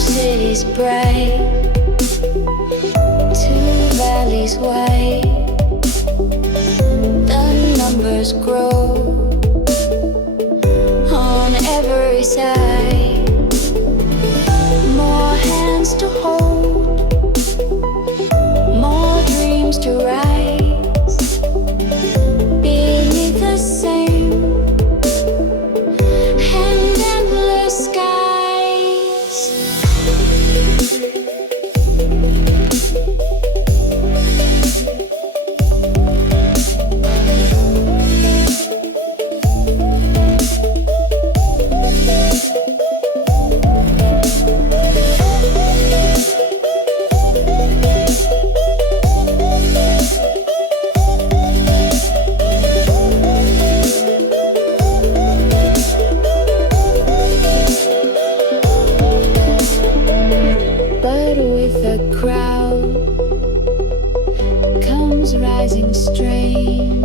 Cities bright to valleys wide, the numbers grow on every side. More hands to hold, more dreams to rise beneath the same and endless skies. But with the crowd comes rising strain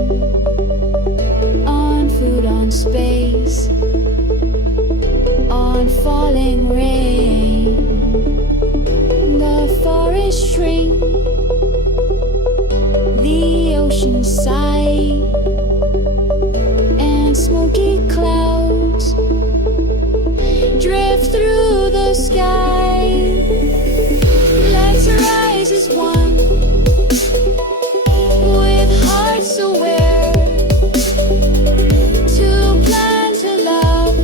on food, on space, on falling rain. The forests shrink, the ocean sigh, and smoky clouds drift through the sky. Let's rise as one, with hearts aware, to plan, to love,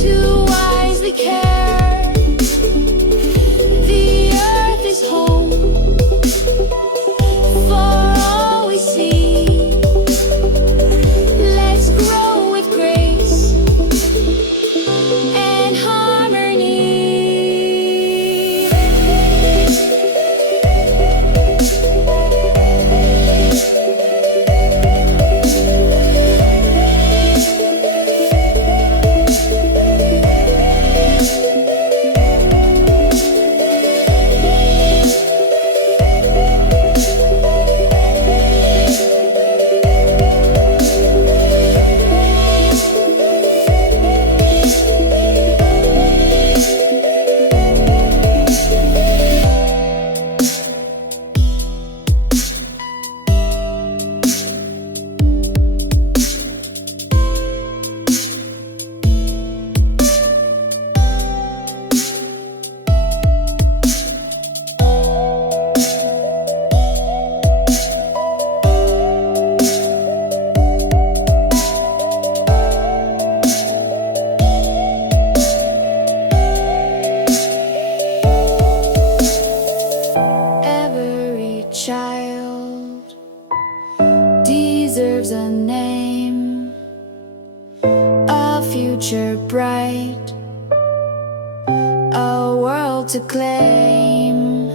to wisely care. The earth is home for all we see. Let's grow with grace and harmony. Every child deserves a name, a future bright, a world to claim.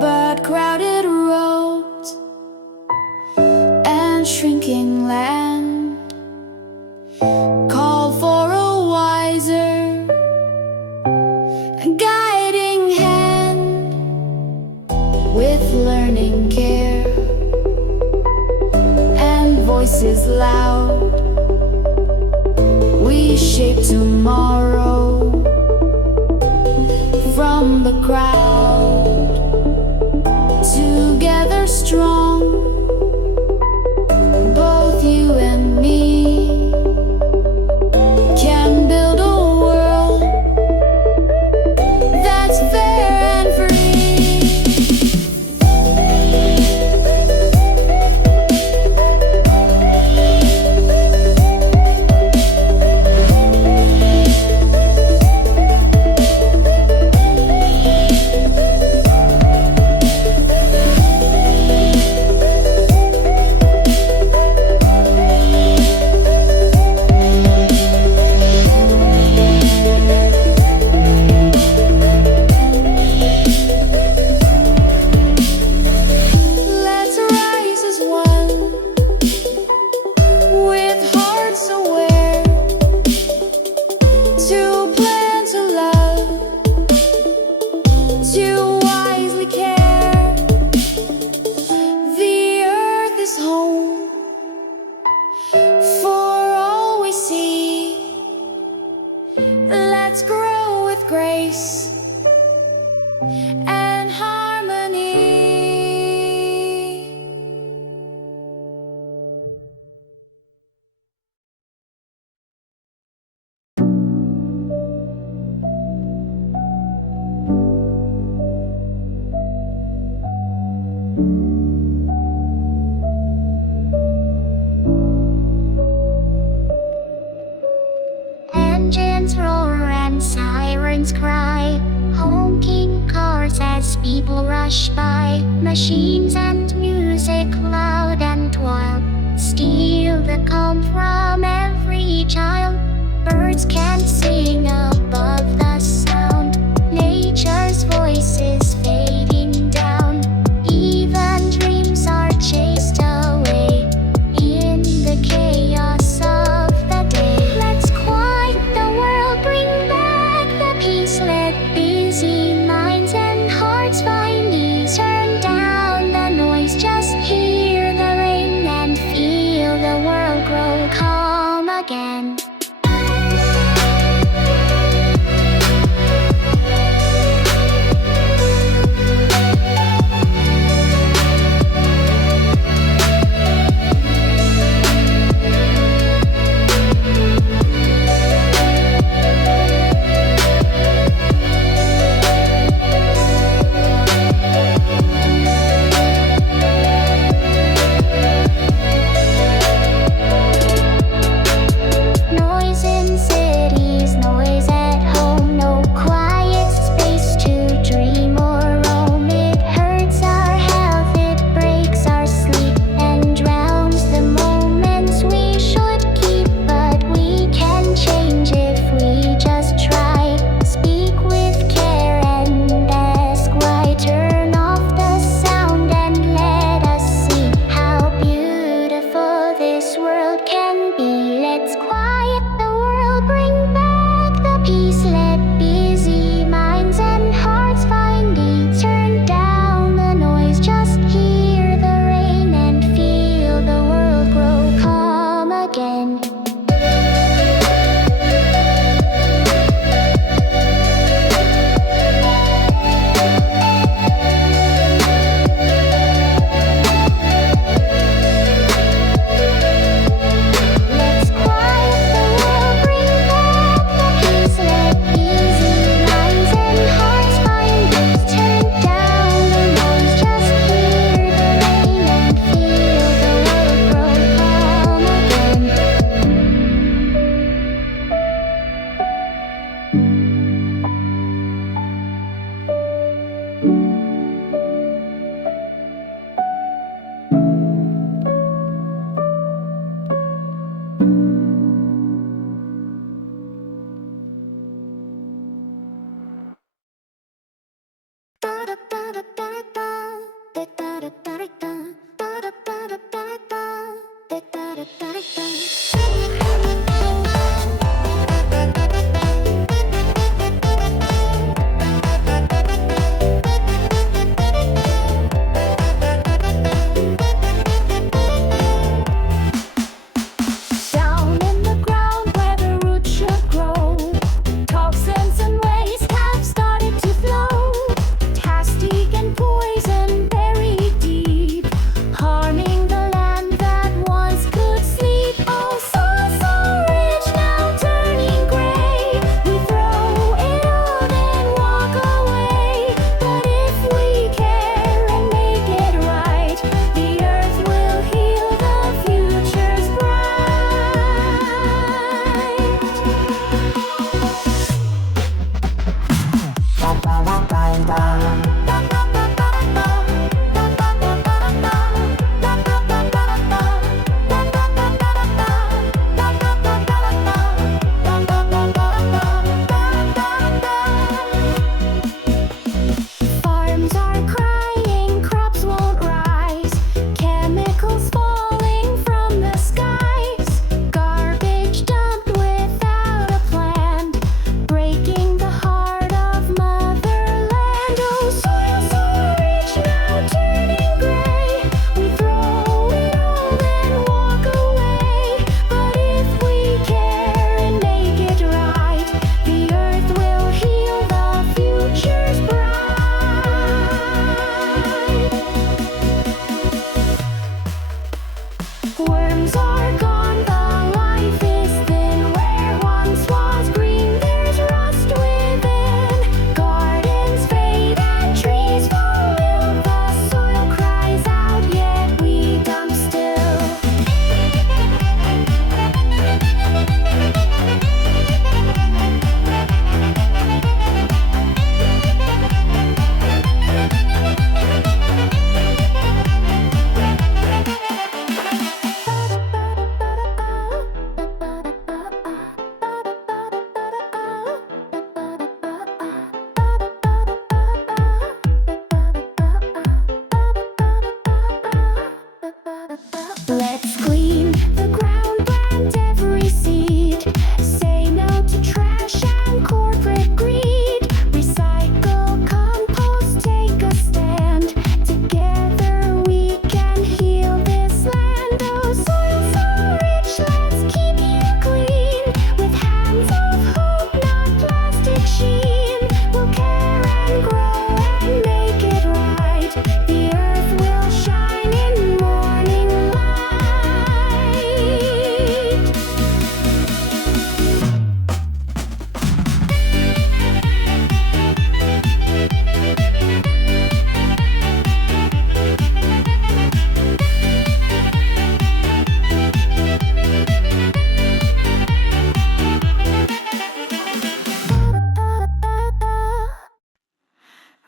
But crowded roads and shrinking land call for a wiser guiding hand. With learning care and voices loud, we shape tomorrow from the crowd. Together strong, both you and me can build a world that's fair and free. Let's grow with grace and harmony. Engines roar and sirens cry, honking cars as people rush by. Machines and music loud and wild steal the calm from every child. Birds can't sing above the sound. Nature's voice is fading down. Even dreams are chased away in the chaos of the day. Let's quiet the world, bring back the peace. Let busy minds and hearts find ease. Turn down the noise, just hear the rain and feel the world grow calm again.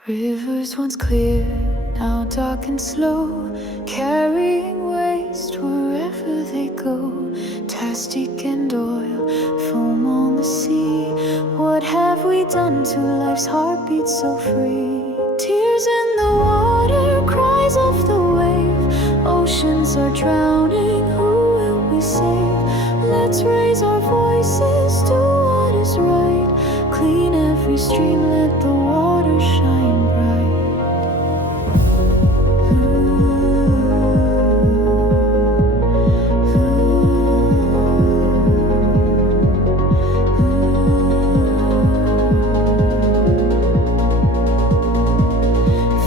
Rivers once clear, now dark and slow, carrying waste wherever they go. Plastic and oil, foam on the sea. What have we done to life's heartbeat so free? Tears in the water, cries of the wave. Oceans are drowning, who will we save? Let's raise our voices, do what is right. Clean every stream, let the water shine bright.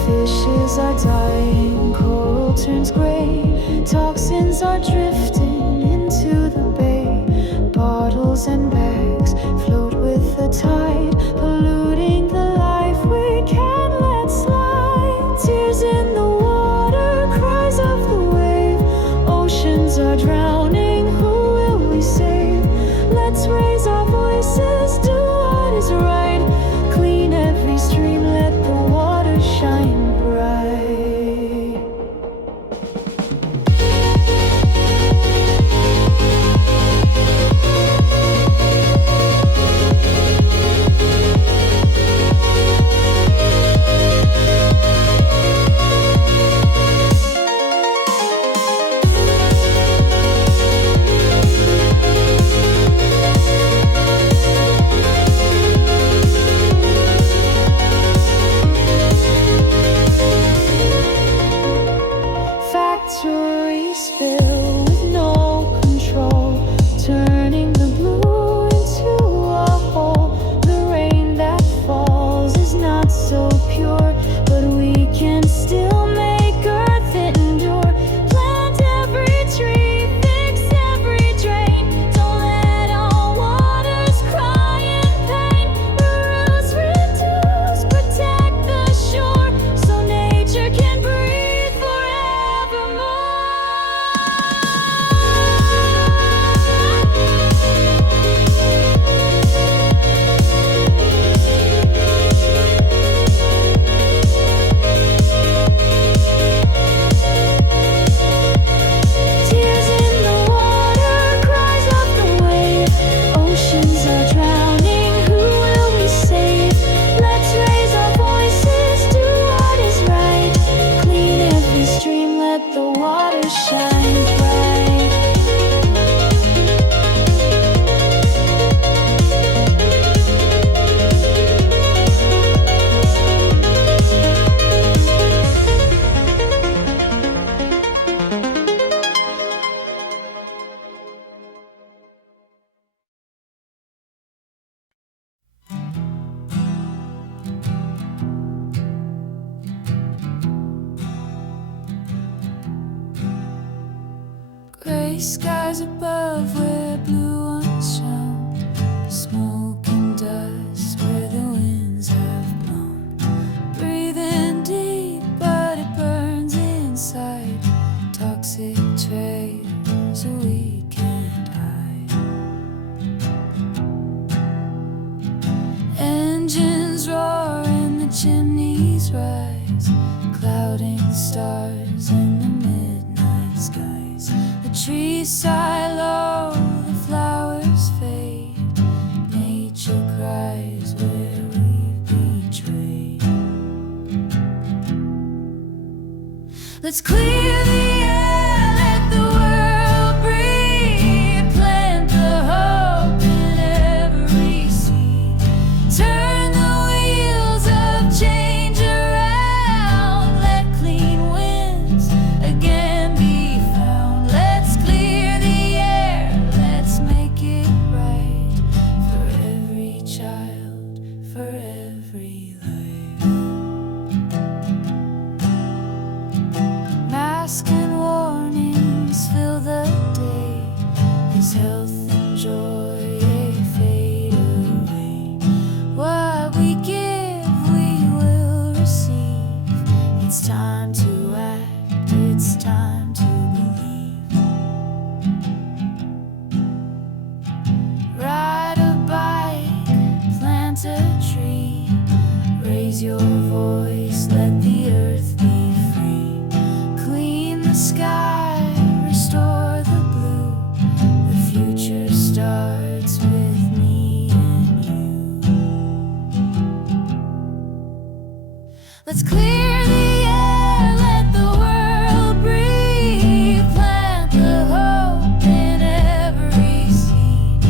Fishes are dying, coral turns gray. Toxins are drifting into the bay. Bottles and bags float with the tide, polluting the life we can't let slide. Tears in the water, cries of the wave. Oceans are drowning, who will we save? Let's raise our voices, do what is right. Clean every stream, let the water shine bright. Factories spill with no control, turning the blue into a hole. The rain that falls is not so pure, but we can still make Earth endure. Plant every tree, fix every drain. Don't let our waters cry in pain. The roots reduce, protect the shore, so nature can breathe forevermore. Tears in the water, cries of the wave. Oceans are drowning, who will we save? Let's raise our voices, do what is right. Clean every stream, let the water shine bright. Gray skies above where blue once shone. Smoke and dust where the winds have blown. Breathing deep, but it burns inside. Toxic trails we can't hide. Engines roar and the chimneys rise, clouding stars in the midnight skies. The trees sigh low, the flowers fade. Nature cries where we've betrayed. Let's clear the air, let the world breathe. Plant the hope in every seed. Turn the wheels of change around. Let clean winds again be found. Let's clear the air, let's make it right. For every child, for every life. Mask and warnings fill the day, as health and joy fade away. What we give, we will receive. It's time to act, it's time to believe. Ride a bike, plant a tree. Let's clear the air, let the world breathe. Plant the hope in every seed.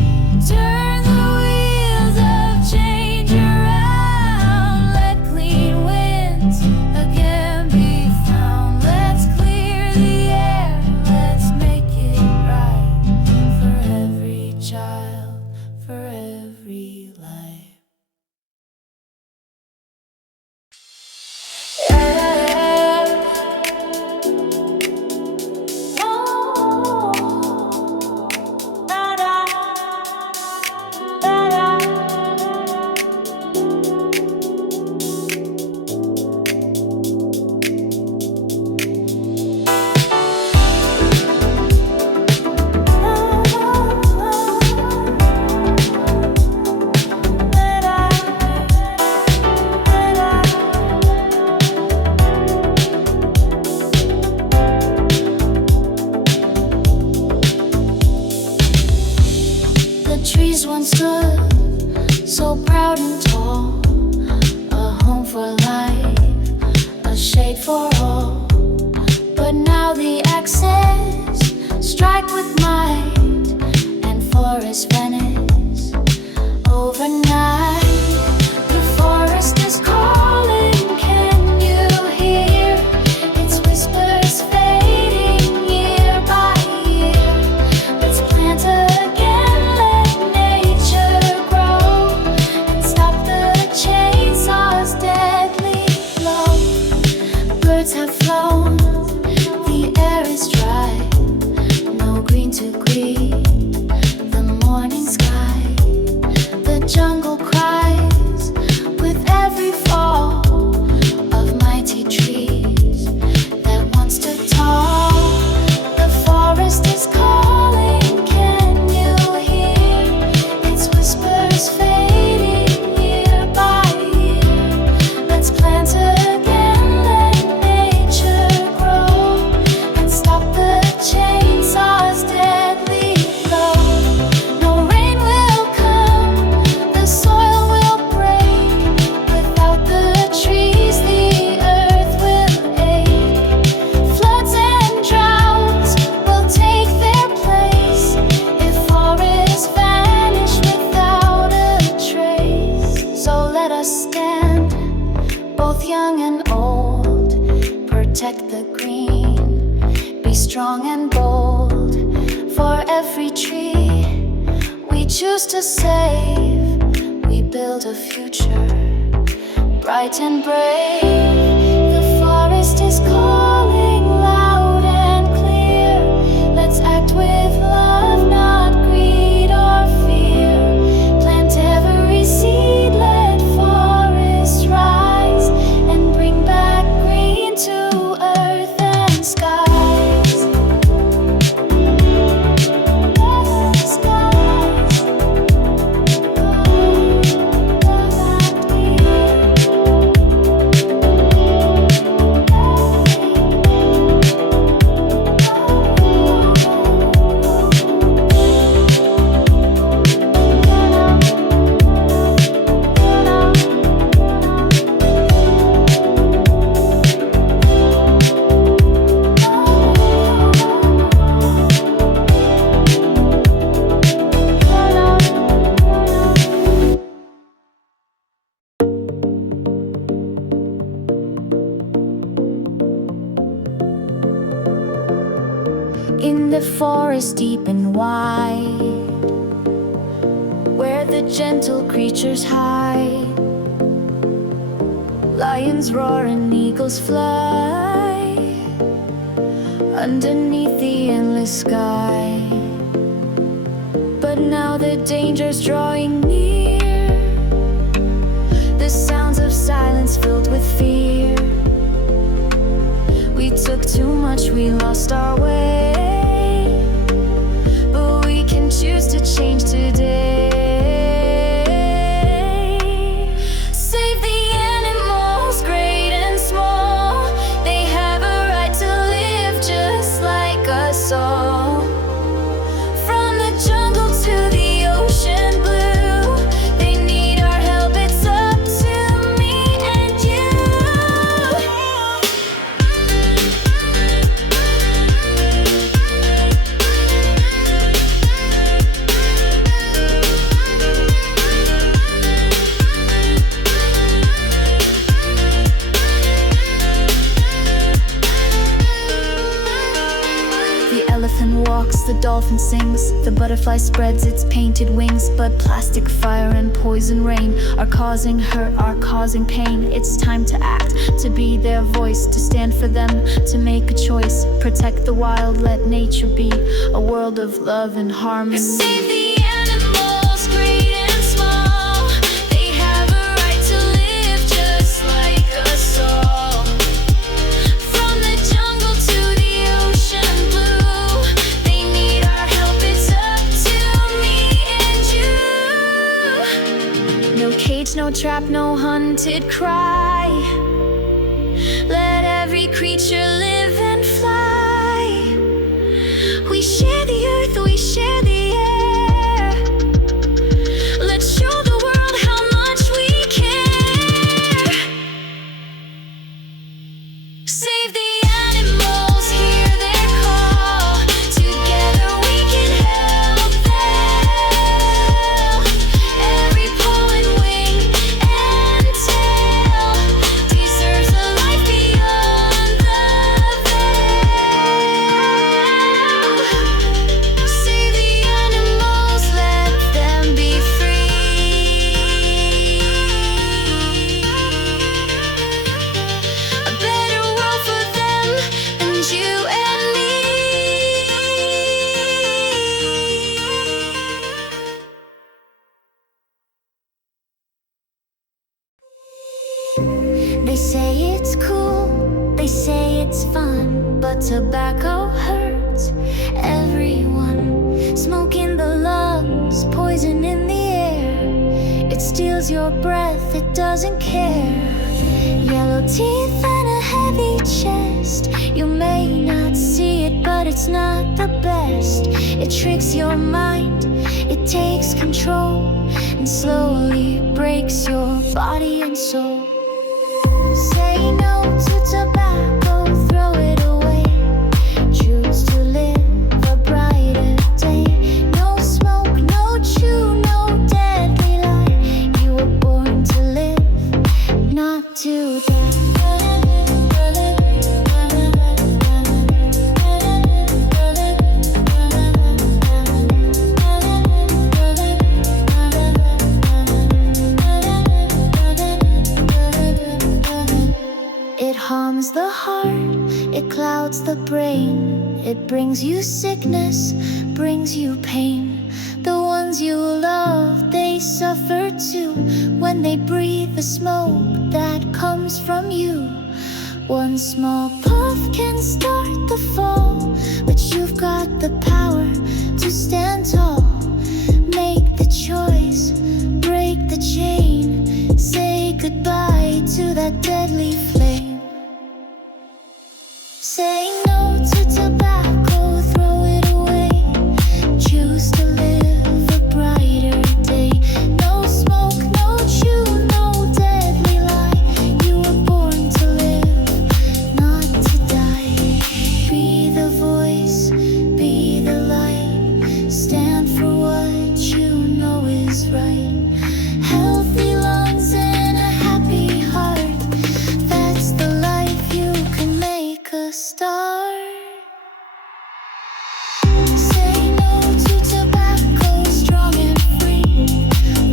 Turn the wheels of change around. Let clean winds again be found. Let's clear the air, let's make it right. For every child, for every life. The trees once stood so proud and tall, a home for life, a shade for all. But now the axes strike with might, and forests vanish overnight. The forest is calling, can you hear its whispers fading year by year? Let's plant again, let nature grow, and stop the chainsaw's deadly blow. Birds have flown, the air is dry, no green to greet the morning sky. The jungle cries with every fall of mighty trees that once stood tall. The forest is calling, can you hear its whispers fading year by year? Let's plant again, let nature grow, and stop the chainsaw's deadly blow. No rain will come, the soil will break. Without the trees, the earth will ache. Floods and droughts will take their place if forests vanish without a trace. So let us stand, both young and old, protect the green, be strong and bold. For every tree we choose to save, we build a future bright and brave. The forest is calling loud and clear. Let's act with love, not greed or fear. Plant every seed, let forests rise, and bring back green to earth and skies. In the forest deep and wide, where the gentle creatures hide, lions roar and eagles fly underneath the endless sky. But now the danger's drawing near, the sounds of silence filled with fear. We took too much, we lost our way, but we can choose to change today. Save the animals, great and small. They have a right to live just like us all. From the jungle to the ocean blue, the dolphin sings, the butterfly spreads its painted wings. But plastic fire and poison rain are causing hurt, are causing pain. It's time to act, to be their voice, to stand for them, to make a choice. Protect the wild, let nature be a world of love and harmony. Save the animals, great and small. They have a right to live just like us all. From the jungle to the ocean blue, they need our help, it's up to me and you. No cage, no trap, no hunted cry. Let every creature live and fly. We share the earth, we share the air. Let's show the world how much we care. Save the animals, hear their call. Together we can help them. Every pollen, wing, and tail deserves a life beyond the veil. Save the animals, let them be free. A better world for them and you and me. They say it's cool, they say it's fun, but tobacco hurts everyone. Smoke in the lungs, poison in the air. It steals your breath, it doesn't care. Yellow teeth and a heavy chest. You may not see it, but it's not the best. It tricks your mind, it takes control, and slowly breaks your body and soul. Say no to tobacco, throw it away. Choose to live a brighter day. No smoke, no chew, no deadly lie. You were born to live, not to die. It harms the heart, it clouds the brain. It brings you sickness, brings you pain. The ones you love, they suffer too when they breathe the smoke that comes from you. One small puff can start the fall, but you've got the power to stand tall. Make the choice, break the chain. Say goodbye to that deadly flame. Say no to tobacco, throw it away. Choose to live a brighter day. No smoke, no chew, no deadly lie. You were born to live, not to die. Be the voice, be the light. Stand for what you know is right. Healthy lungs and a happy heart. That's the life you can make a start. Say no to tobacco, strong and free.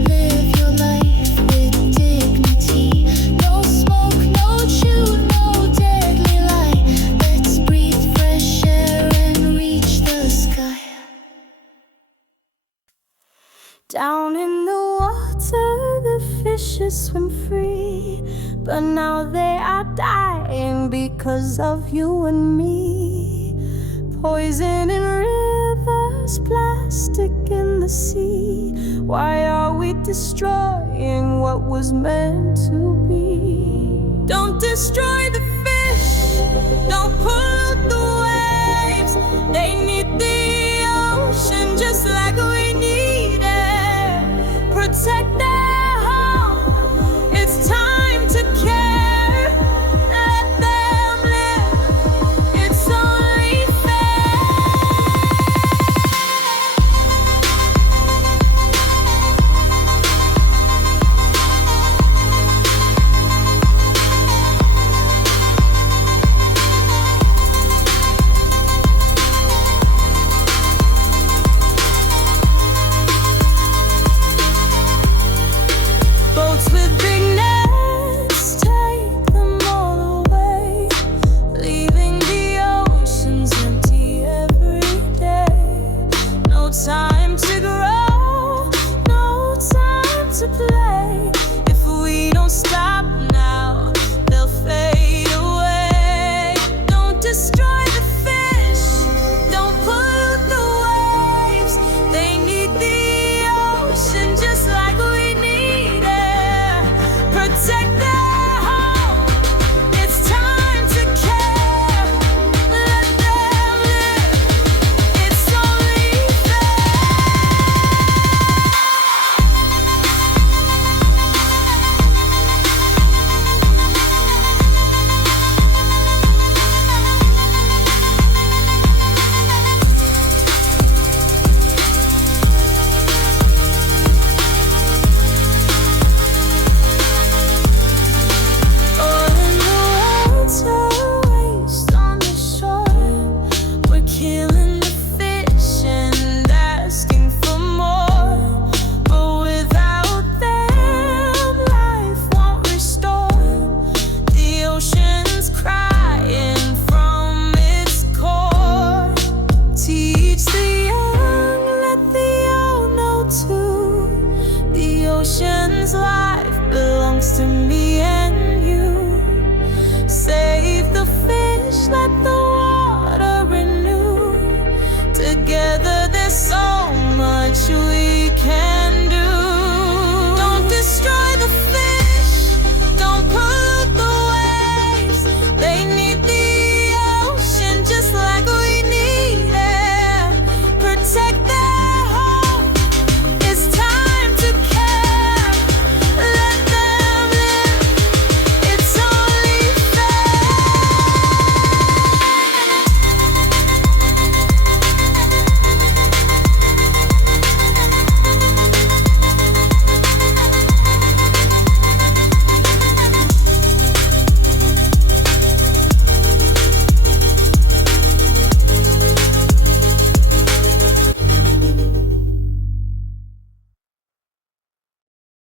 Live your life with dignity. No smoke, no chew, no deadly lie. Let's breathe fresh air and reach the sky. Down in the water, the fishes swim free, but now they are dying because of you and me. Poison in rivers, plastic in the sea. Why are we destroying what was meant to be? Don't destroy the fish, don't pollute the waves. They need the ocean just like we need it. Protect their home, it's time to care. Let them live, it's only fair. this life belongs to me.